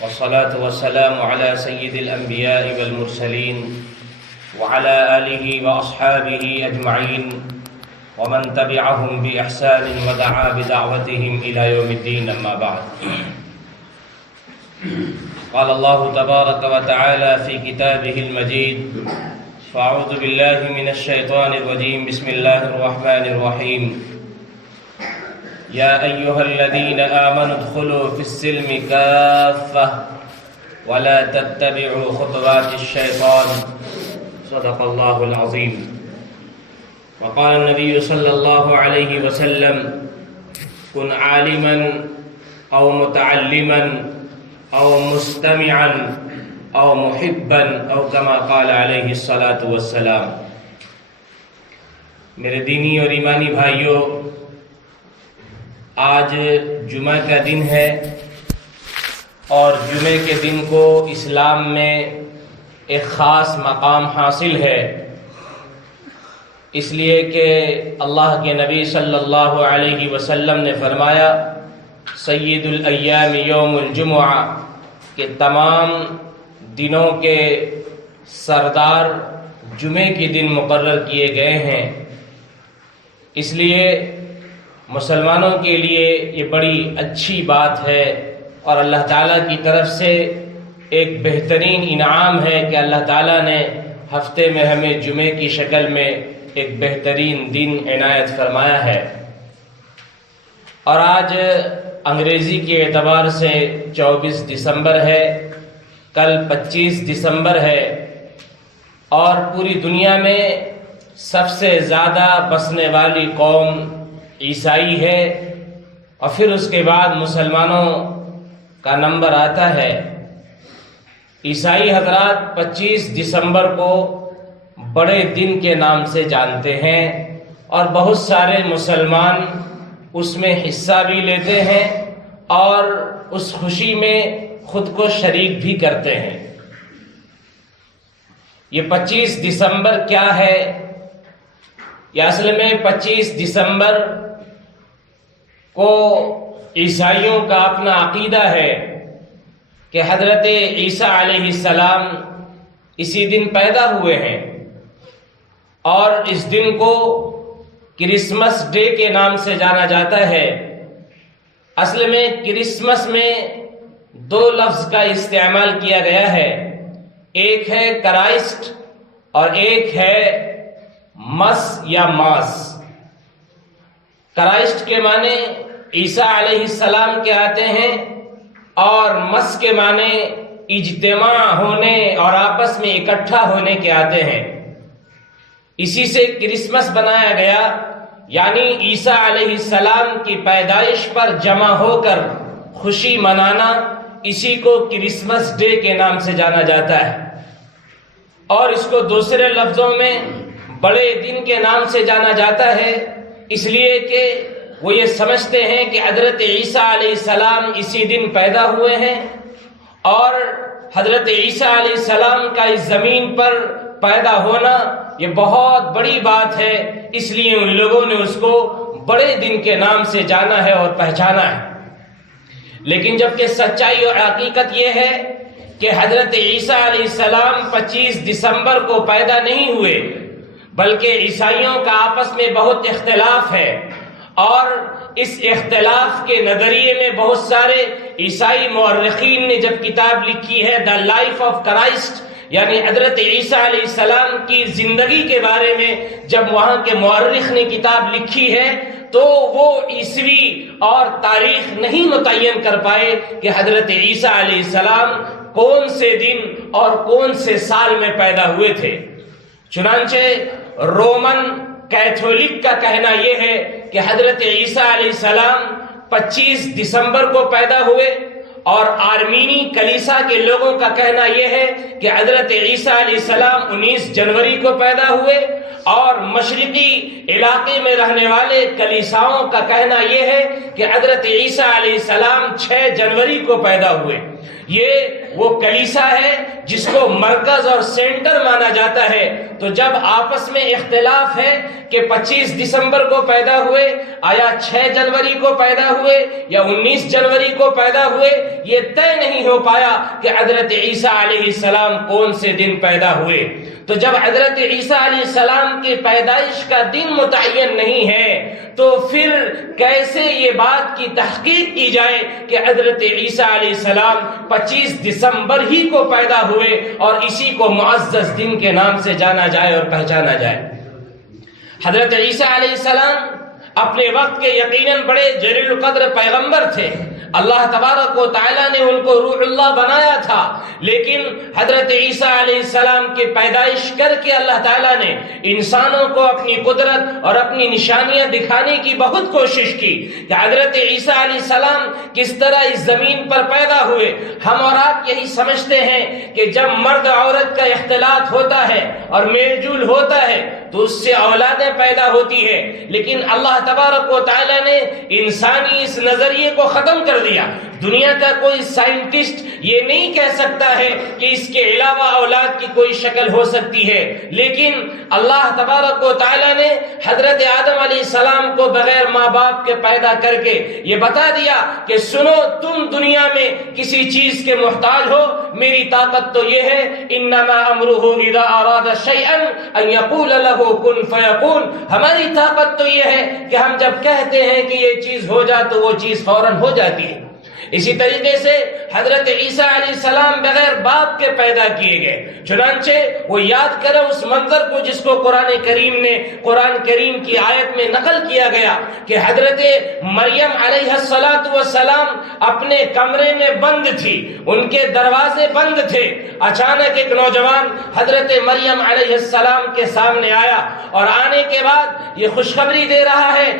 والصلاة والسلام على سيد الأنبياء والمرسلين وعلى آله وأصحابه أجمعين ومن تبعهم بإحسان ودعا بدعوتهم إلى يوم الدين، أما بعد. قال الله تبارك وتعالى في كتابه المجيد: فأعوذ بالله من الشيطان الرجيم، بسم الله الرحمن الرحيم. يا أيها الذين آمنوا ادخلوا في السلم كافة ولا تتبعوا خطوات الشيطان، صدق الله العظيم. وقال النبي صلى الله عليه وسلم: كن عالما أو متعلما أو مستمعا أو محبا أو كما قال عليه الصلاة والسلام. میرے دینی اور ایمانی بھائیوں، آج جمعہ کا دن ہے اور جمعے کے دن کو اسلام میں ایک خاص مقام حاصل ہے، اس لیے کہ اللہ کے نبی صلی اللہ علیہ وسلم نے فرمایا: سید الایام یوم الجمعہ، کہ تمام دنوں کے سردار جمعے کے دن مقرر کیے گئے ہیں. اس لیے مسلمانوں کے لیے یہ بڑی اچھی بات ہے اور اللہ تعالیٰ کی طرف سے ایک بہترین انعام ہے کہ اللہ تعالیٰ نے ہفتے میں ہمیں جمعے کی شکل میں ایک بہترین دن عنایت فرمایا ہے. اور آج انگریزی کے اعتبار سے 24 دسمبر ہے، کل 25 دسمبر ہے، اور پوری دنیا میں سب سے زیادہ بسنے والی قوم عیسائی ہے، اور پھر اس کے بعد مسلمانوں کا نمبر آتا ہے. عیسائی حضرات 25 دسمبر کو بڑے دن کے نام سے جانتے ہیں اور بہت سارے مسلمان اس میں حصہ بھی لیتے ہیں اور اس خوشی میں خود کو شریک بھی کرتے ہیں. یہ 25 دسمبر کیا ہے؟ یہ اصل میں 25 دسمبر کو عیسائیوں کا اپنا عقیدہ ہے کہ حضرت عیسیٰ علیہ السلام اسی دن پیدا ہوئے ہیں، اور اس دن کو کرسمس ڈے کے نام سے جانا جاتا ہے. اصل میں کرسمس میں دو لفظ کا استعمال کیا گیا ہے، ایک ہے کرائسٹ اور ایک ہے مس یا ماس. کرائسٹ کے معنی عیسیٰ علیہ السلام کے آتے ہیں اور مس کے معنی اجتماع ہونے اور آپس میں اکٹھا ہونے کے آتے ہیں. اسی سے کرسمس بنایا گیا، یعنی عیسیٰ علیہ السلام کی پیدائش پر جمع ہو کر خوشی منانا، اسی کو کرسمس ڈے کے نام سے جانا جاتا ہے. اور اس کو دوسرے لفظوں میں بڑے دن کے نام سے جانا جاتا ہے، اس لیے کہ وہ یہ سمجھتے ہیں کہ حضرت عیسیٰ علیہ السلام اسی دن پیدا ہوئے ہیں، اور حضرت عیسیٰ علیہ السلام کا اس زمین پر پیدا ہونا یہ بہت بڑی بات ہے، اس لیے ان لوگوں نے اس کو بڑے دن کے نام سے جانا ہے اور پہچانا ہے. لیکن جبکہ سچائی اور حقیقت یہ ہے کہ حضرت عیسیٰ علیہ السلام 25 دسمبر کو پیدا نہیں ہوئے، بلکہ عیسائیوں کا آپس میں بہت اختلاف ہے، اور اس اختلاف کے نظریے میں بہت سارے عیسائی مورخین نے جب کتاب لکھی ہے دا لائف آف کرائسٹ، یعنی حضرت عیسیٰ علیہ السلام کی زندگی کے بارے میں جب وہاں کے مورخ نے کتاب لکھی ہے تو وہ عیسوی اور تاریخ نہیں متعین کر پائے کہ حضرت عیسیٰ علیہ السلام کون سے دن اور کون سے سال میں پیدا ہوئے تھے. چنانچہ رومن کیتھولک کا کہنا یہ ہے کہ حضرت عیسیٰ علیہ السلام 25 دسمبر کو پیدا ہوئے، اور آرمینی کلیسا کے لوگوں کا کہنا یہ ہے کہ حضرت عیسیٰ علیہ السلام 19 جنوری کو پیدا ہوئے، اور مشرقی علاقے میں رہنے والے کلیساؤں کا کہنا یہ ہے کہ حضرت عیسیٰ علیہ السلام 6 جنوری کو پیدا ہوئے. یہ وہ کلیسا ہے جس کو مرکز اور سینٹر مانا جاتا ہے. تو جب آپس میں اختلاف ہے کہ 25 دسمبر کو پیدا ہوئے, آیا 6 جنوری کو پیدا ہوئے یا 19 جنوری کو پیدا ہوئے, یہ طے نہیں ہو پایا کہ حضرت عیسیٰ علیہ السلام کون سے دن پیدا ہوئے. تو جب حضرت عیسیٰ علیہ السلام کی پیدائش کا دن متعین نہیں ہے تو پھر کیسے یہ بات کی تحقیق کی جائے کہ حضرت عیسیٰ علیہ السلام 25 دسمبر ہی کو پیدا ہوئے اور اسی کو معزز دن کے نام سے جانا جائے اور پہچانا جائے. حضرت عیسیٰ علیہ السلام اپنے وقت کے یقیناً بڑے جلیل القدر پیغمبر تھے. اللہ تبارک و تعالیٰ نے ان کو روح اللہ بنایا تھا, لیکن حضرت عیسیٰ علیہ السلام کی پیدائش کر کے اللہ تعالیٰ نے انسانوں کو اپنی قدرت اور اپنی نشانیاں دکھانے کی بہت کوشش کی کہ حضرت عیسیٰ علیہ السلام کس طرح اس زمین پر پیدا ہوئے. ہم اور آپ یہی سمجھتے ہیں کہ جب مرد عورت کا اختلاط ہوتا ہے اور میل جول ہوتا ہے تو اس سے اولادیں پیدا ہوتی ہیں, لیکن اللہ تبارک و تعالیٰ نے انسانی اس نظریے کو ختم کر دیا. دنیا کا کوئی سائنٹسٹ یہ نہیں کہہ سکتا ہے کہ اس کے علاوہ اولاد کی کوئی شکل ہو سکتی ہے, لیکن اللہ تبارک و تعالیٰ نے حضرت آدم علیہ السلام کو بغیر ماں باپ کے پیدا کر کے یہ بتا دیا کہ سنو, تم دنیا میں کسی چیز کے محتاج ہو, میری طاقت تو یہ ہے انما امرہ اذا اراد شیئا ان یقول لہ کن فیکون. ہماری طاقت تو یہ ہے کہ ہم جب کہتے ہیں کہ یہ چیز ہو جا تو وہ چیز فوراً ہو جاتی ہے. اسی طریقے سے حضرت عیسیٰ علیہ السلام بغیر باپ کے پیدا کیے گئے. چنانچہ وہ یاد کرے اس منظر کو جس کو قرآن کریم کی آیت میں نقل کیا گیا کہ حضرت مریم علیہ السلام اپنے کمرے میں بند تھی, ان کے دروازے بند تھے. اچانک ایک نوجوان حضرت مریم علیہ السلام کے سامنے آیا اور آنے کے بعد یہ خوشخبری دے رہا ہے.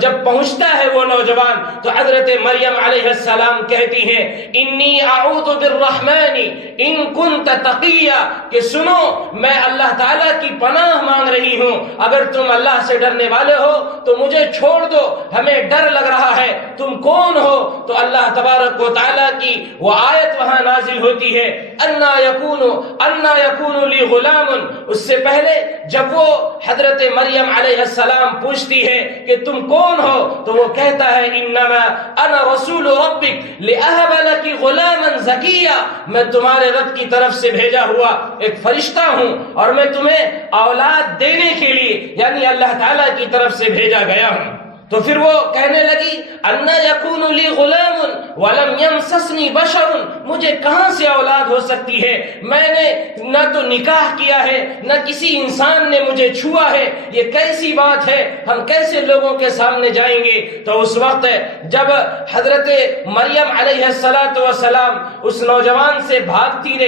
جب پہنچتا ہے وہ نوجوان تو حضرت مریم علیہ السلام کہتی ہیں انی اعوذ بالرحمن ان کنت تقیا, کہ سنو میں اللہ تعالیٰ کی پناہ مانگ رہی ہوں, اگر تم اللہ سے ڈرنے والے ہو تو مجھے چھوڑ دو, ہمیں ڈر لگ رہا ہے, تم کون ہو؟ تو اللہ تبارک و تعالیٰ کی وہ آیت وہاں نازل ہوتی ہے انا یکون لی غلام. اس سے پہلے جب وہ حضرت مریم علیہ السلام پوچھتی ہے کہ تم کون ہو تو وہ کہتا ہے انما انا رسول ربک لأہب لکی غلاما زکیا, میں تمہارے رب کی طرف سے بھیجا ہوا ایک فرشتہ ہوں اور میں تمہیں اولاد دینے کے لیے یعنی اللہ تعالیٰ کی طرف سے بھیجا گیا ہوں. تو پھر وہ کہنے لگی انا یکون لی غلام ولم یمسسنی بشر, مجھے کہاں سے اولاد ہو سکتی ہے, میں نے نہ تو نکاح کیا ہے نہ کسی انسان نے مجھے چھوا ہے, یہ کیسی بات ہے, ہم کیسے لوگوں کے سامنے جائیں گے؟ تو اس وقت جب حضرت مریم علیہ السلام اس نوجوان سے بھاگتی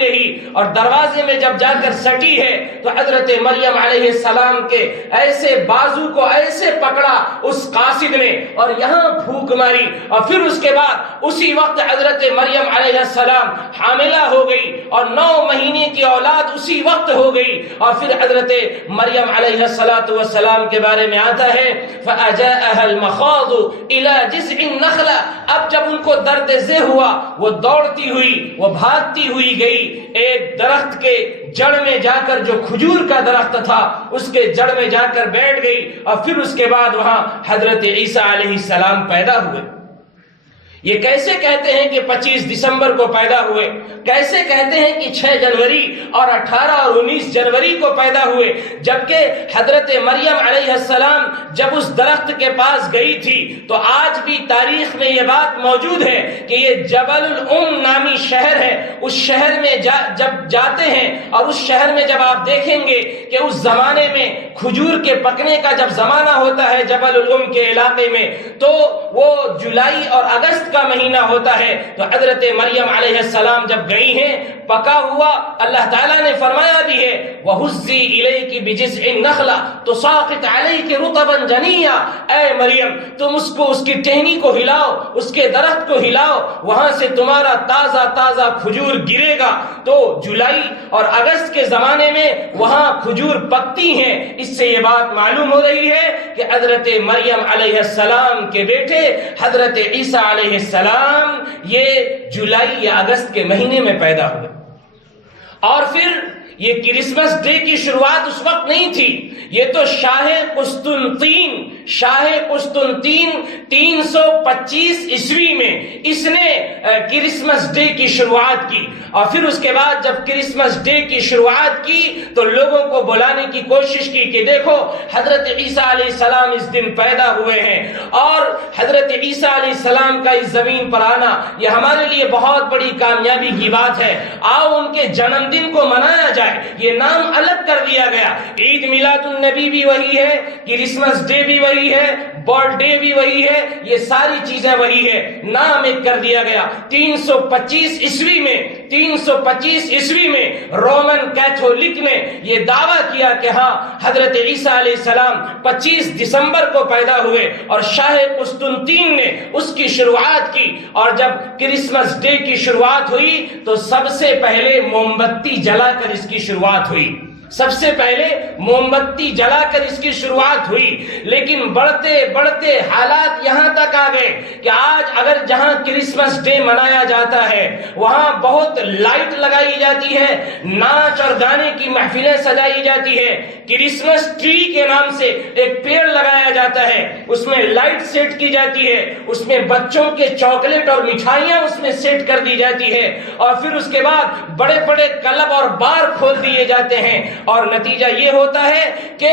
رہی اور دروازے میں جب جا کر سٹی ہے تو حضرت مریم علیہ السلام کے ایسے بازو کو ایسے پکڑا اس قاصد نے اور یہاں پھونک ماری, اور پھر اس کے بعد اسی وقت حضرت مریم علیہ السلام حاملہ ہو گئی اور 9 مہینے کی اولاد اسی وقت ہو گئی. اور پھر حضرت مریم علیہ السلام کے بارے میں آتا ہے فَأَجَاءَهَا الْمَخَاضُ إِلَى جِذْعِ النَّخْلَةِ, اب جب ان کو درد ذہ ہوا وہ دوڑتی ہوئی وہ بھاگتی ہوئی گئی ایک درخت کے جڑ میں جا کر, جو کھجور کا درخت تھا اس کے جڑ میں جا کر بیٹھ گئی, اور پھر اس کے بعد وہاں حضرت عیسیٰ علیہ السلام پیدا ہوئے. یہ کیسے کہتے ہیں کہ 25 دسمبر کو پیدا ہوئے, کیسے کہتے ہیں کہ 6 جنوری اور 18 اور 19 جنوری کو پیدا ہوئے, جبکہ حضرت مریم علیہ السلام جب اس درخت کے پاس گئی تھی تو آج بھی تاریخ میں یہ بات موجود ہے کہ یہ جبل الام نامی شہر ہے. اس شہر میں جب جاتے ہیں اور اس شہر میں جب آپ دیکھیں گے کہ اس زمانے میں کھجور کے پکنے کا جب زمانہ ہوتا ہے جبل الام کے علاقے میں تو وہ جولائی اور اگست کا مہینہ ہوتا ہے. تو حضرت مریم علیہ السلام جب گئی ہیں پکا ہوا, اللہ تعالیٰ نے فرمایا بھی ہے وَهُزِّي إِلَيْكِ بِجِذْعِ النَّخْلَةِ تُسَاقِطْ عَلَيْكِ رُطَبًا جَنِيًّا, اے مریم تم اس کی ٹہنی کو ہلاؤ, اس کے درخت کو ہلاؤ, وہاں سے تمہارا تازہ کھجور گرے گا. تو جولائی اور اگست کے زمانے میں وہاں کھجور پکتی ہیں. اس سے یہ بات معلوم ہو رہی ہے کہ حضرت مریم علیہ السلام کے بیٹے حضرت عیسیٰ علیہ السلام یہ جولائی یا اگست کے مہینے میں پیدا ہوئے، اور پھر یہ کرسمس ڈے کی شروعات اس وقت نہیں تھی، یہ تو شاہ قسطنطین 325 عیسوی میں اس نے کرسمس ڈے کی شروعات کی، اور پھر اس کے بعد جب کرسمس ڈے کی شروعات کی تو لوگوں کو بلانے کی کوشش کی کہ دیکھو حضرت عیسیٰ علیہ السلام اس دن پیدا ہوئے ہیں، اور حضرت عیسیٰ علیہ السلام کا اس زمین پر آنا یہ ہمارے لیے بہت بڑی کامیابی کی بات ہے، آؤ ان کے جنم دن کو منایا جائے۔ یہ نام الگ کر دیا گیا، عید میلاد النبی بھی وہی ہے، کرسمس ڈے بھی وہی ہے، برتھ ڈے بھی وہی ہے، یہ ساری چیزیں وہی ہے، نام ایک کر دیا گیا۔ 325 عیسوی میں رومن کیتھولک نے یہ دعویٰ کیا کہ ہاں حضرت عیسیٰ علیہ السلام 25 دسمبر کو پیدا ہوئے، اور شاہ قسطنطین نے اس کی شروعات کی، اور جب کرسمس ڈے کی شروعات ہوئی تو سب سے پہلے موم بتی جلا کر اس کی شروعات ہوئی، سب سے پہلے موم بتی جلا کر اس کی شروعات ہوئی۔ لیکن بڑھتے بڑھتے حالات یہاں تک آ گئے کہ آج اگر جہاں کرسمس ڈے منایا جاتا ہے وہاں بہت لائٹ لگائی جاتی ہے، ناچ اور گانے کی محفلیں سجائی جاتی ہے، کرسمس ٹری کے نام سے ایک پیڑ لگایا جاتا ہے، اس میں لائٹ سیٹ کی جاتی ہے، اس میں بچوں کے چاکلیٹ اور مٹھائیاں اس میں سیٹ کر دی جاتی ہے، اور پھر اس کے بعد بڑے بڑے کلب اور بار کھول دیے جاتے ہیں، اور نتیجہ یہ ہوتا ہے کہ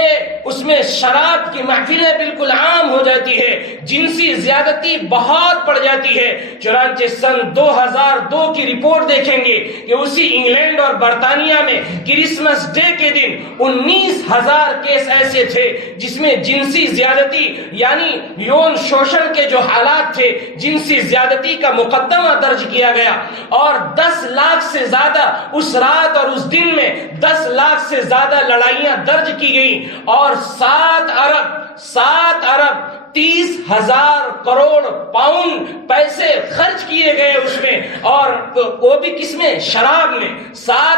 اس میں شراب کی محفلیں بالکل عام ہو جاتی ہے، جنسی زیادتی بہت بڑھ جاتی ہے۔ چنانچہ سن 2002 کی رپورٹ دیکھیں گے کہ اسی انگلینڈ اور برطانیہ میں کرسمس ڈے کے دن 19,000 کیس ایسے تھے جس میں جنسی زیادتی یعنی یون شوشن کے جو حالات تھے، جنسی زیادتی کا مقدمہ درج کیا گیا، اور 10 لاکھ سے زیادہ اس رات اور اس دن میں 10 لاکھ سے زیادہ لڑائیاں درج کی گئیں، اور 7 ارب 30,000 کروڑ پاؤنڈ پیسے خرچ کیے گئے اس میں، اور وہ بھی کس میں؟ شراب میں۔ 7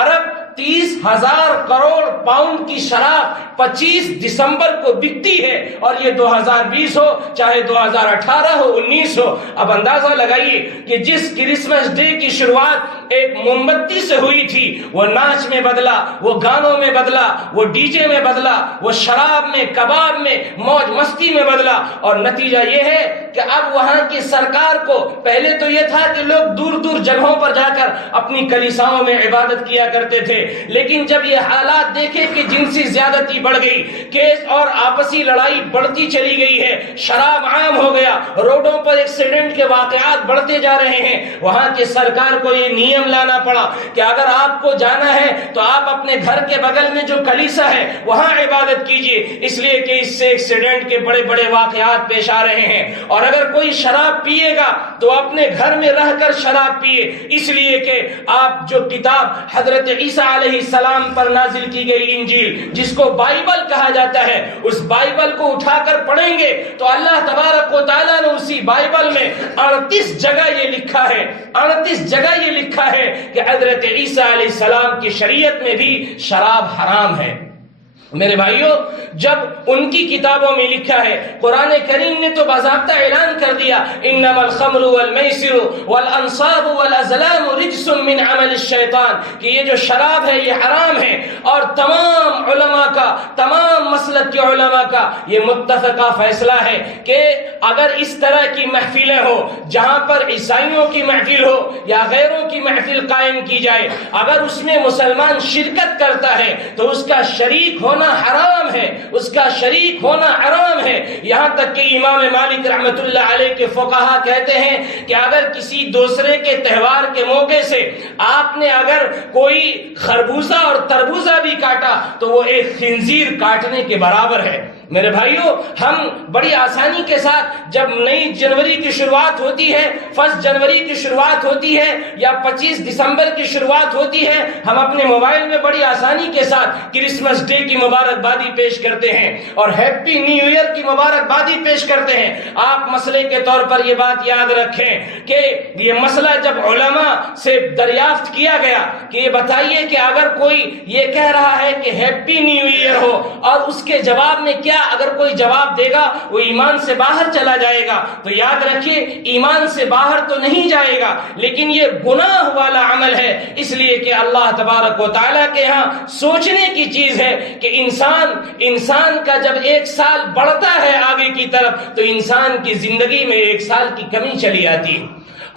ارب 30,000 کروڑ پاؤنڈ کی شراب 25 دسمبر کو بکتی ہے، اور یہ 2020 ہو چاہے 2018 ہو 19 ہو۔ اب اندازہ لگائیے کہ جس کرسمس ڈے کی شروعات ایک موم بتی سے ہوئی تھی، وہ ناچ میں بدلا، وہ گانوں میں بدلا، وہ ڈی جے میں بدلا، وہ شراب میں، کباب میں، موج مستی میں بدلا، اور نتیجہ یہ ہے کہ اب وہاں کی سرکار کو پہلے تو یہ تھا کہ لوگ دور دور جگہوں پر جا کر اپنی کلیساؤں میں عبادت کیا کرتے تھے، لیکن جب یہ حالات دیکھے کہ جنسی زیادتی بڑھ گئی، کیس اور آپسی لڑائی بڑھتی چلی گئی ہے، شراب عام ہو گیا، روڈوں پر ایکسیڈنٹ کے واقعات بڑھتے جا رہے ہیں، وہاں کے سرکار کو یہ نیم لانا پڑا کہ اگر آپ کو جانا ہے تو آپ اپنے گھر کے بغل میں جو کلیسا ہے وہاں عبادت کیجیے، اس لیے کہ اس سے ایکسیڈنٹ کے بڑے بڑے واقعات پیش آ رہے ہیں، اور اگر کوئی شراب پیے گا تو اپنے گھر میں رہ کر شراب پیے، اس لیے کہ آپ جو کتاب حضرت عیسیٰ علیہ السلام پر نازل کی گئی انجیل جس کو بائبل کہا جاتا ہے، اس بائبل کو اٹھا کر پڑھیں گے تو اللہ تبارک و تعالیٰ نے اسی بائبل میں 38 جگہ یہ لکھا ہے کہ حضرت عیسیٰ علیہ السلام کی شریعت میں بھی شراب حرام ہے۔ میرے بھائیوں، جب ان کی کتابوں میں لکھا ہے، قرآن کریم نے تو باضابطہ اعلان کر دیا انما الخمر والمیسر والانصاب والازلام رجس من عمل الشیطان، کہ یہ جو شراب ہے یہ حرام ہے، اور تمام علماء کا، تمام مسلک کے علماء کا یہ متفقہ فیصلہ ہے کہ اگر اس طرح کی محفلیں ہو جہاں پر عیسائیوں کی محفل ہو یا غیروں کی محفل قائم کی جائے، اگر اس میں مسلمان شرکت کرتا ہے تو اس کا شریک ہونا حرام ہے، اس کا شریک ہونا حرام ہے۔ یہاں تک کہ امام مالک رحمت اللہ علیہ کے فقہا کہتے ہیں کہ اگر کسی دوسرے کے تہوار کے موقع سے آپ نے اگر کوئی خربوزہ اور تربوزہ بھی کاٹا تو وہ ایک خنزیر کاٹنے کے برابر ہے۔ میرے بھائیوں، ہم بڑی آسانی کے ساتھ جب نئی جنوری کی شروعات ہوتی ہے، 1 جنوری کی شروعات ہوتی ہے یا 25 دسمبر کی شروعات ہوتی ہے، ہم اپنے موبائل میں بڑی آسانی کے ساتھ کرسمس ڈے کی مبارکبادی پیش کرتے ہیں اور ہیپی نیو ایئر کی مبارکبادی پیش کرتے ہیں۔ آپ مسئلے کے طور پر یہ بات یاد رکھیں کہ یہ مسئلہ جب علماء سے دریافت کیا گیا کہ یہ بتائیے کہ اگر کوئی یہ کہہ رہا ہے کہ ہیپی نیو ایئر ہو اور اس کے جواب میں کیا کیا اگر کوئی جواب دے گا وہ ایمان سے باہر چلا جائے گا، تو یاد رکھیے ایمان سے باہر تو نہیں جائے گا، لیکن یہ گناہ والا عمل ہے، اس لیے کہ اللہ تبارک و تعالیٰ کے ہاں سوچنے کی چیز ہے کہ انسان کا جب 1 سال بڑھتا ہے آگے کی طرف تو انسان کی زندگی میں 1 سال کی کمی چلی آتی ہے،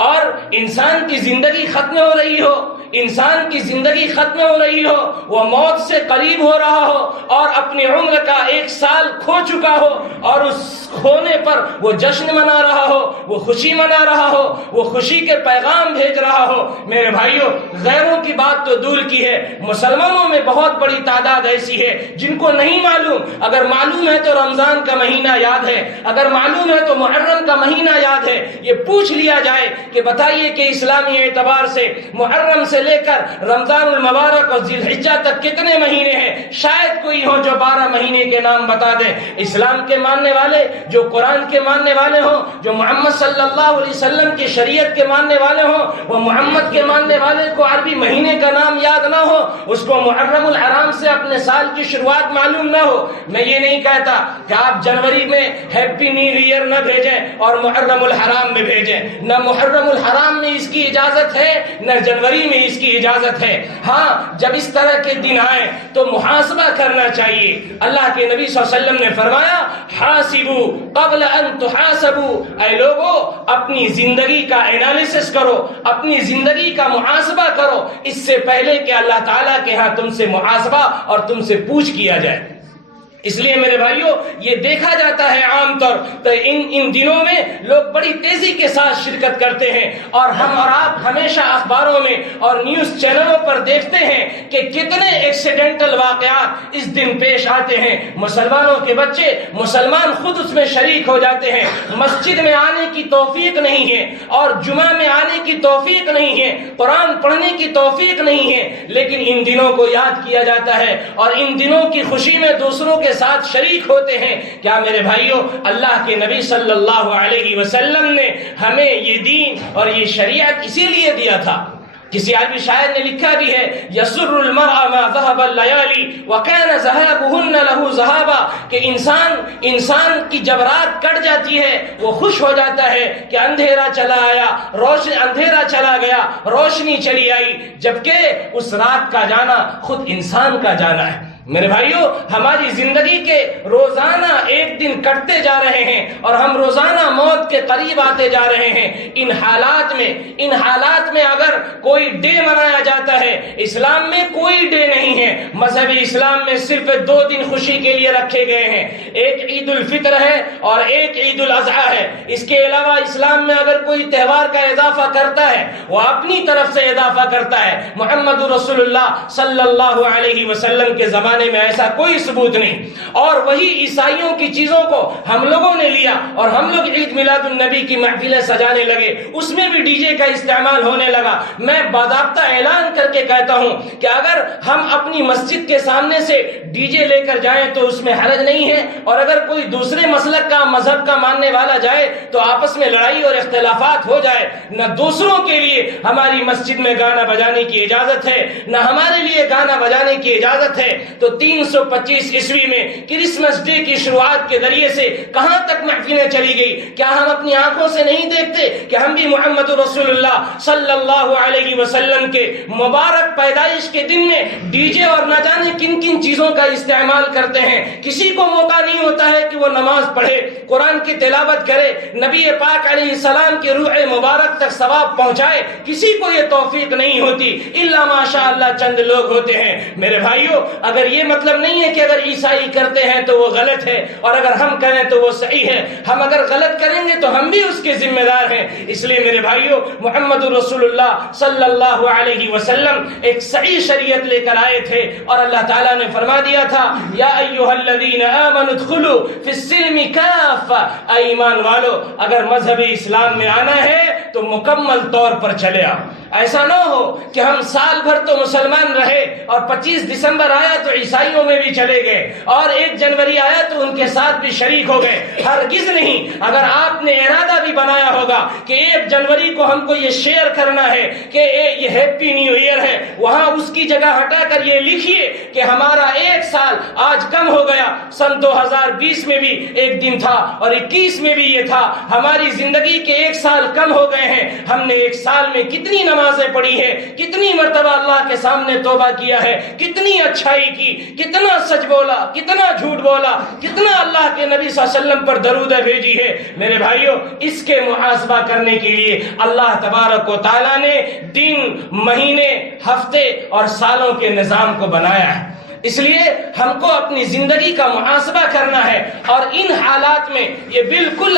اور انسان کی زندگی ختم ہو رہی ہو، انسان کی زندگی ختم ہو رہی ہو، وہ موت سے قریب ہو رہا ہو اور اپنی عمر کا 1 سال کھو چکا ہو، اور اس کھونے پر وہ جشن منا رہا ہو، وہ خوشی منا رہا ہو، وہ خوشی کے پیغام بھیج رہا ہو۔ میرے بھائیوں، غیروں کی بات تو دور کی ہے، مسلمانوں میں بہت بڑی تعداد ایسی ہے جن کو نہیں معلوم، اگر معلوم ہے تو رمضان کا مہینہ یاد ہے، اگر معلوم ہے تو محرم کا مہینہ یاد ہے، یہ پوچھ لیا جائے کہ بتائیے کہ اسلامی اعتبار سے محرم سے لے کر رمضان المبارک اور ذی الحجہ تک کتنے مہینے ہیں؟ شاید کوئی ہو جو 12 مہینے کے نام بتا دیں۔ اسلام کے ماننے والے، جو قرآن کے ماننے والے ہوں، جو محمد صلی اللہ علیہ وسلم کی شریعت کے ماننے والے ہوں، وہ محمد کے ماننے والے کو عربی مہینے کا نام یاد نہ ہو، اس کو محرم الحرام سے اپنے سال کی شروعات معلوم نہ ہو۔ میں یہ نہیں کہتا کہ آپ جنوری میں ہیپی نیو ایئر نہ بھیجیں اور محرم الحرام میں بھیجیں، نہ محرم الحرام میں اس کی اجازت ہے نہ جنوری میں اس کی اجازت ہے۔ ہاں، جب اس طرح کے دن آئے تو محاسبہ کرنا چاہیے۔ اللہ کے نبی صلی اللہ علیہ وسلم نے فرمایا حاسبوا قبل ان تحاسبوا، اے لوگو اپنی زندگی کا انالیسس کرو، اپنی زندگی کا محاسبہ کرو اس سے پہلے کہ اللہ تعالیٰ کے ہاں تم سے محاسبہ اور تم سے پوچھ کیا جائے۔ اس لیے میرے بھائیوں، یہ دیکھا جاتا ہے عام طور پر ان دنوں میں لوگ بڑی تیزی کے ساتھ شرکت کرتے ہیں، اور ہم اور آپ ہمیشہ اخباروں میں اور نیوز چینلوں پر دیکھتے ہیں کہ کتنے ایکسیڈنٹل واقعات اس دن پیش آتے ہیں۔ مسلمانوں کے بچے، مسلمان خود اس میں شریک ہو جاتے ہیں، مسجد میں آنے کی توفیق نہیں ہے اور جمعہ میں آنے کی توفیق نہیں ہے، قرآن پڑھنے کی توفیق نہیں ہے، لیکن ان دنوں کو یاد کیا جاتا ہے اور ان دنوں کی خوشی میں دوسروں کے ساتھ شریک ہوتے ہیں۔ کیا میرے بھائیوں، اللہ کے نبی صلی اللہ علیہ وسلم نے ہمیں یہ دین اور یہ شریعت اسی لیے دیا تھا۔ کسی عربی شاعر نے لکھا بھی ہے یسر المرء ما ذهب الليالي وكان ذهابهن له ذهابا، کہ انسان کی جب رات کٹ جاتی ہے وہ خوش ہو جاتا ہے کہ اندھیرا چلا آیا، اندھیرا چلا گیا، روشنی چلی آئی، جبکہ اس رات کا جانا خود انسان کا جانا ہے۔ میرے بھائیوں، ہماری زندگی کے روزانہ 1 دن کٹتے جا رہے ہیں اور ہم روزانہ موت کے قریب آتے جا رہے ہیں۔ ان حالات میں اگر کوئی ڈے منایا جاتا ہے، اسلام میں کوئی ڈے نہیں ہے، مذہب اسلام میں صرف 2 دن خوشی کے لیے رکھے گئے ہیں، ایک عید الفطر ہے اور ایک عید الاضحیٰ ہے۔ اس کے علاوہ اسلام میں اگر کوئی تہوار کا اضافہ کرتا ہے وہ اپنی طرف سے اضافہ کرتا ہے۔ محمد رسول اللہ صلی اللہ علیہ وسلم کے زمانے میں ایسا کوئی ثبوت نہیں، اور وہی عیسائیوں کی چیزوں کو ہم لوگوں نے لیا اور ہم لوگ عید میلاد النبی کی محفلیں سجانے لگے، اس میں بھی ڈی جے کا استعمال ہونے لگا۔ میں باضابطہ اعلان کر کے کہتا ہوں کہ اگر ہم اپنی مسجد کے سامنے سے ڈی جے لے کر جائیں تو اس میں حرج نہیں ہے، اور اگر کوئی دوسرے مسلک کا مذہب کا ماننے والا جائے تو آپس میں لڑائی اور اختلافات ہو جائے۔ نہ دوسروں کے لیے ہماری مسجد میں گانا بجانے کی اجازت ہے، نہ ہمارے لیے گانا بجانے کی اجازت ہے۔ تو 325 عیسوی میں کرسمس ڈے کی شروعات کے ذریعے سے کہاں تک محفلیں چلی گئی؟ کیا ہم اپنی آنکھوں سے نہیں دیکھتے کہ ہم بھی محمد رسول اللہ صلی اللہ علیہ وسلم کے مبارک پیدائش کے دن میں ڈی جے اور نہ جانے کن کن چیزوں کا استعمال کرتے ہیں؟ کسی کو موقع نہیں ہوتا ہے کہ وہ نماز پڑھے، قرآن کی تلاوت کرے، نبی پاک علیہ السلام کی روح مبارک تک ثواب پہنچائے، کسی کو یہ توفیق نہیں ہوتی، الا ماشاء اللہ چند لوگ ہوتے ہیں۔ میرے بھائیوں، اگر یہ مطلب نہیں ہے کہ اگر عیسائی کرتے ہیں تو وہ غلط ہے اور اگر ہم کریں تو وہ صحیح ہے۔ ہم اگر غلط کریں گے تو ہم بھی اس کے ذمہ دار ہیں۔ اس لیے میرے بھائیوں، محمد رسول اللہ صلی اللہ علیہ وسلم ایک صحیح شریعت لے کر آئے تھے، اور اللہ تعالیٰ نے فرما دیا تھا یا ایھا الذین آمنوا ادخلوا فی السلم کافہ، ایمان والو اگر مذہب اسلام میں آنا ہے تو مکمل طور پر چلے آؤ. ایسا نہ ہو کہ ہم سال بھر تو مسلمان رہے اور 25 دسمبر آیا تو عیسائیوں میں بھی چلے گئے اور 1 جنوری آیا تو ان کے ساتھ بھی شریک ہو گئے. ہرگز نہیں. اگر آپ نے ارادہ بھی بنایا ہوگا کہ 1 جنوری کو ہم کو یہ شیئر کرنا ہے کہ یہ ہیپی نیو ایئر ہے, وہاں اس کی جگہ ہٹا کر یہ لکھیے کہ ہمارا 1 سال آج کم ہو گیا. سن 2020 میں بھی ایک دن تھا اور 21 میں بھی یہ تھا. ہماری زندگی کے 1 سال کم ہو گئے ہیں. ہم نے 1 سال میں کتنی نمازیں پڑھی ہیں, کتنی مرتبہ اللہ کے سامنے توبہ کیا ہے, کتنی اچھائی کی, کتنا سچ بولا, کتنا جھوٹ بولا, کتنا اللہ کے نبی صلی اللہ علیہ وسلم پر درود بھیجی ہے. میرے بھائیوں, اس کے محاسبہ کرنے کے لیے اللہ تبارک و تعالیٰ نے دن, مہینے, ہفتے اور سالوں کے نظام کو بنایا ہے. اس لیے ہم کو اپنی زندگی کا محاسبہ کرنا ہے اور ان حالات میں یہ بالکل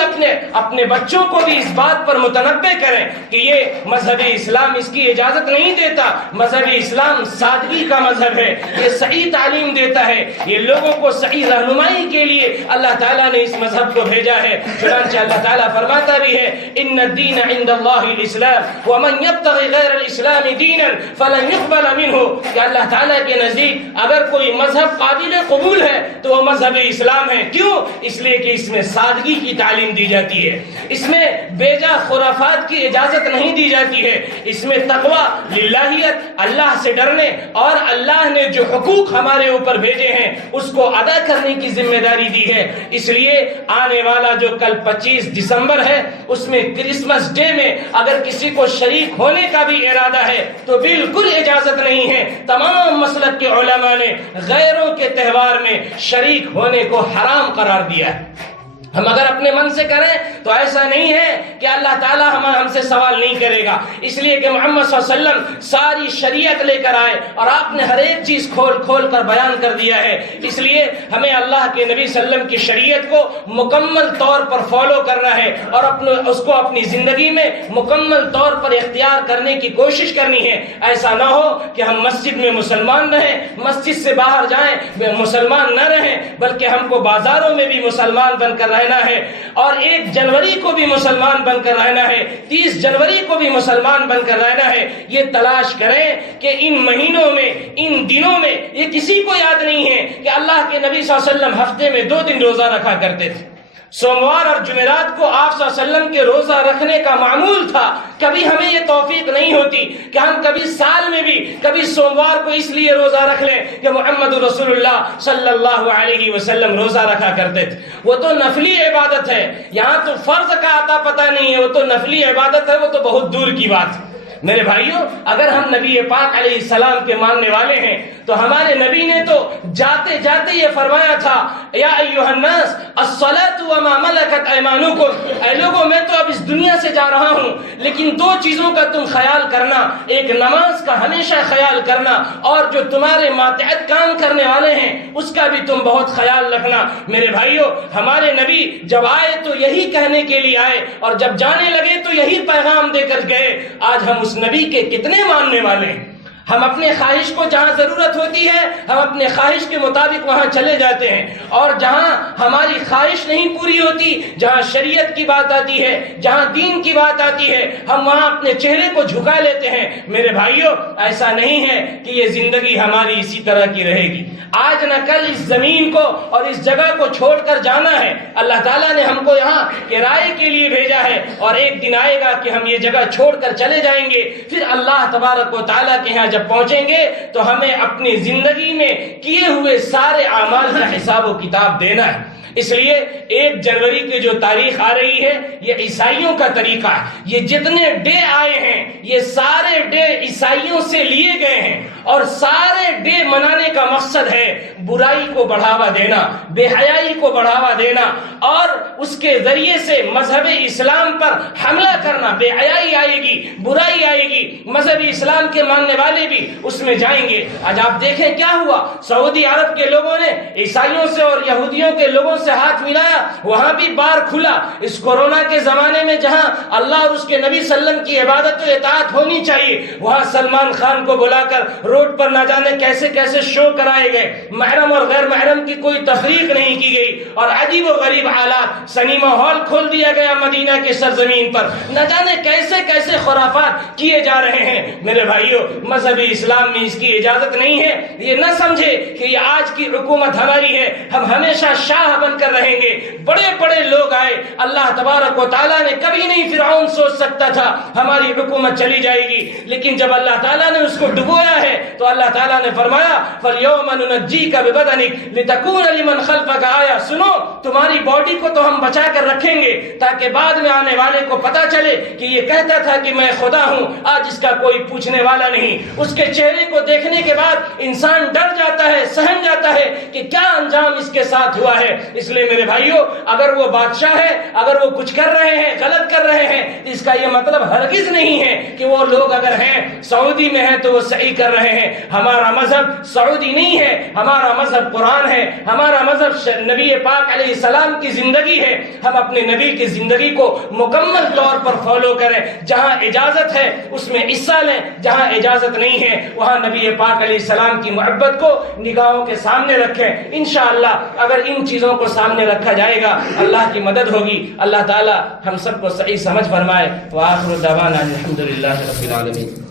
اپنے بچوں کو بھی اس بات پر متنبہ کریں کہ یہ مذہب اسلام اس کی اجازت نہیں دیتا. مذہب اسلام سادگی کا مذہب ہے, یہ صحیح تعلیم دیتا ہے, یہ لوگوں کو صحیح رہنمائی کے لیے اللہ تعالیٰ نے اس مذہب کو بھیجا ہے. چنانچہ اللہ تعالیٰ فرماتا بھی ہے ان الدین عند اللہ الاسلام ومن یبتغی غیر الاسلام دینا فلن يقبل منه, کہ اللہ تعالیٰ کے نزدیک اگر کوئی مذہب قابل قبول ہے تو وہ مذہب اسلام ہے. کیوں؟ اس لیے کہ اس میں سادگی کی تعلیم دی جاتی ہے, اس میں بیجا خرافات کی اجازت نہیں دی جاتی ہے, اس میں تقوی, للہیت, اللہ سے ڈرنے اور اللہ نے جو حقوق ہمارے اوپر بھیجے ہیں اس کو ادا کرنے کی ذمہ داری دی ہے. اس لیے آنے والا جو کل 25 دسمبر ہے اس میں کرسمس ڈے میں اگر کسی کو شریک ہونے کا بھی ارادہ ہے تو بالکل اجازت نہیں ہے. تمام مسلک کے علماء نے غیروں کے تہوار میں شریک ہونے کو حرام قرار دیا ہے. ہم اگر اپنے من سے کریں تو ایسا نہیں ہے کہ اللہ تعالیٰ ہم سے سوال نہیں کرے گا, اس لیے کہ محمد صلی اللہ علیہ وسلم ساری شریعت لے کر آئے اور آپ نے ہر ایک چیز کھول کھول کر بیان کر دیا ہے. اس لیے ہمیں اللہ کے نبی صلی اللہ علیہ وسلم کی شریعت کو مکمل طور پر فالو کرنا ہے اور اس کو اپنی زندگی میں مکمل طور پر اختیار کرنے کی کوشش کرنی ہے. ایسا نہ ہو کہ ہم مسجد میں مسلمان رہیں, مسجد سے باہر جائیں مسلمان نہ رہیں, بلکہ ہم کو بازاروں میں بھی مسلمان بن کر رہنا ہے اور 1 جنوری کو بھی مسلمان بن کر رہنا ہے, 30 جنوری کو بھی مسلمان بن کر رہنا ہے. یہ تلاش کریں کہ ان مہینوں میں, ان دنوں میں, یہ کسی کو یاد نہیں ہے کہ اللہ کے نبی صلی اللہ علیہ وسلم ہفتے میں 2 دن روزہ رکھا کرتے تھے. سوموار اور جمعرات کو آپ صلی اللہ علیہ وسلم کے روزہ رکھنے کا معمول تھا. کبھی ہمیں یہ توفیق نہیں ہوتی کہ ہم کبھی سال میں بھی کبھی سوموار کو اس لیے روزہ رکھ لیں کہ محمد رسول اللہ صلی اللہ علیہ وسلم روزہ رکھا کرتے تھے. وہ تو نفلی عبادت ہے, یہاں تو فرض کا آتا پتہ نہیں ہے, وہ تو نفلی عبادت ہے, وہ تو بہت دور کی بات ہے. میرے بھائیوں, اگر ہم نبی پاک علیہ السلام کے ماننے والے ہیں تو ہمارے نبی نے تو جاتے جاتے یہ فرمایا تھا یا ایھا الناس الصلاۃ وما ملکت ایمانکم, اے لوگوں میں تو اب اس دنیا سے جا رہا ہوں لیکن 2 چیزوں کا تم خیال کرنا, ایک نماز کا ہمیشہ خیال کرنا اور جو تمہارے ماتحت کام کرنے والے ہیں اس کا بھی تم بہت خیال رکھنا. میرے بھائیوں, ہمارے نبی جب آئے تو یہی کہنے کے لیے آئے اور جب جانے لگے تو یہی پیغام دے کر گئے. آج ہم اس نبی کے کتنے ماننے والے ہیں؟ ہم اپنے خواہش کو جہاں ضرورت ہوتی ہے ہم اپنے خواہش کے مطابق وہاں چلے جاتے ہیں, اور جہاں ہماری خواہش نہیں پوری ہوتی, جہاں شریعت کی بات آتی ہے, جہاں دین کی بات آتی ہے, ہم وہاں اپنے چہرے کو جھکا لیتے ہیں. میرے بھائیوں, ایسا نہیں ہے کہ یہ زندگی ہماری اسی طرح کی رہے گی. آج نہ کل اس زمین کو اور اس جگہ کو چھوڑ کر جانا ہے. اللہ تعالیٰ نے ہم کو یہاں کرائے کے لیے بھیجا ہے اور ایک دن آئے گا کہ ہم یہ جگہ چھوڑ کر چلے جائیں گے. پھر اللہ تبارک و تعالیٰ کے یہاں جب پہنچیں گے تو ہمیں اپنی زندگی میں کیے ہوئے سارے اعمال کا حساب و کتاب دینا ہے. اس لیے 1 جنوری کی جو تاریخ آ رہی ہے یہ عیسائیوں کا طریقہ ہے. یہ جتنے ڈے آئے ہیں یہ سارے ڈے عیسائیوں سے لیے گئے ہیں اور سارے ڈے منانے کا مقصد ہے برائی کو بڑھاوا دینا, بے حیائی کو بڑھاوا دینا اور اس کے ذریعے سے مذہب اسلام پر حملہ کرنا. بے حیائی آئے گی, برائی آئے جائے گی، مذہبی اسلام کے ماننے والے بھی اس میں جائیں گے۔ آج آپ دیکھیں کیا ہوا، سعودی عرب کے لوگوں نے عیسائیوں سے اور یہودیوں کے لوگوں سے ہاتھ ملایا، وہاں بھی بار کھلا۔ اس کورونا کے زمانے میں جہاں اللہ اور اس کے نبی صلی اللہ علیہ وسلم کی عبادت و اطاعت ہونی چاہیے، وہاں سلمان خان کو بلا کر روڈ پر نہ جانے کیسے کیسے شو کرائے گئے، محرم اور غیر محرم کی کوئی تفریق نہیں کی گئی، اور عجیب و غریب حالات، سنیما ہال کھول دیا گیا مدینہ کی سرزمین پر، نہ جانے کیسے کیسے خرافات کیے جا رہے ہیں۔ میرے بھائیوں، مذہبی اسلام میں اس کی اجازت نہیں ہے۔ یہ نہ سمجھے کہ یہ آج کی حکومت ہماری ہے، ہم ہمیشہ شاہ بن کر رہیں گے۔ بڑے بڑے لوگ آئے، اللہ تبارک و تعالیٰ نے کبھی نہیں فرعون سوچ سکتا تھا ہماری حکومت چلی جائے گی، لیکن جب اللہ تعالیٰ نے اس کو ڈبویا ہے تو اللہ تعالیٰ نے فرمایا فَالْيَوْمَ نُنَجِّيكَ بِبَدَنِكَ لِتَكُونَ لِمَنْ خَلْفَكَ آیَةً۔ سنو، تمہاری باڈی کو تو ہم بچا کر رکھیں گے تاکہ بعد میں آنے والے کو پتا چلے کہ یہ کہتا تھا کہ میں خدا ہوں، آج اس کا کوئی پوچھنے والا نہیں۔ اس کے چہرے کو دیکھنے کے بعد انسان ڈر جاتا ہے، سہم جاتا ہے کہ کیا انجام اس کے ساتھ ہوا ہے۔ اس لیے میرے بھائیوں، اگر وہ بادشاہ ہے، اگر وہ کچھ کر رہے ہیں، غلط کر رہے ہیں، اس کا یہ مطلب ہرگز نہیں ہے کہ وہ لوگ اگر ہیں سعودی میں ہیں تو وہ صحیح کر رہے ہیں۔ ہمارا مذہب سعودی نہیں ہے، ہمارا مذہب قرآن ہے، ہمارا مذہب نبی پاک علیہ السلام کی زندگی ہے۔ ہم اپنے نبی کی زندگی کو مکمل طور پر فالو کریں، جہاں اجازت ہے اس میں حصہ لیں، جہاں اجازت نہیں ہے وہاں نبی پاک علیہ السلام کی محبت کو نگاہوں کے سامنے رکھیں۔ انشاءاللہ اگر ان چیزوں کو سامنے رکھا جائے گا اللہ کی مدد ہوگی۔ اللہ تعالی ہم سب کو صحیح سمجھ فرمائے۔ وآخر دعوانا الحمدللہ رب العالمین۔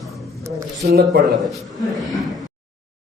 سنت پڑھنا ہے۔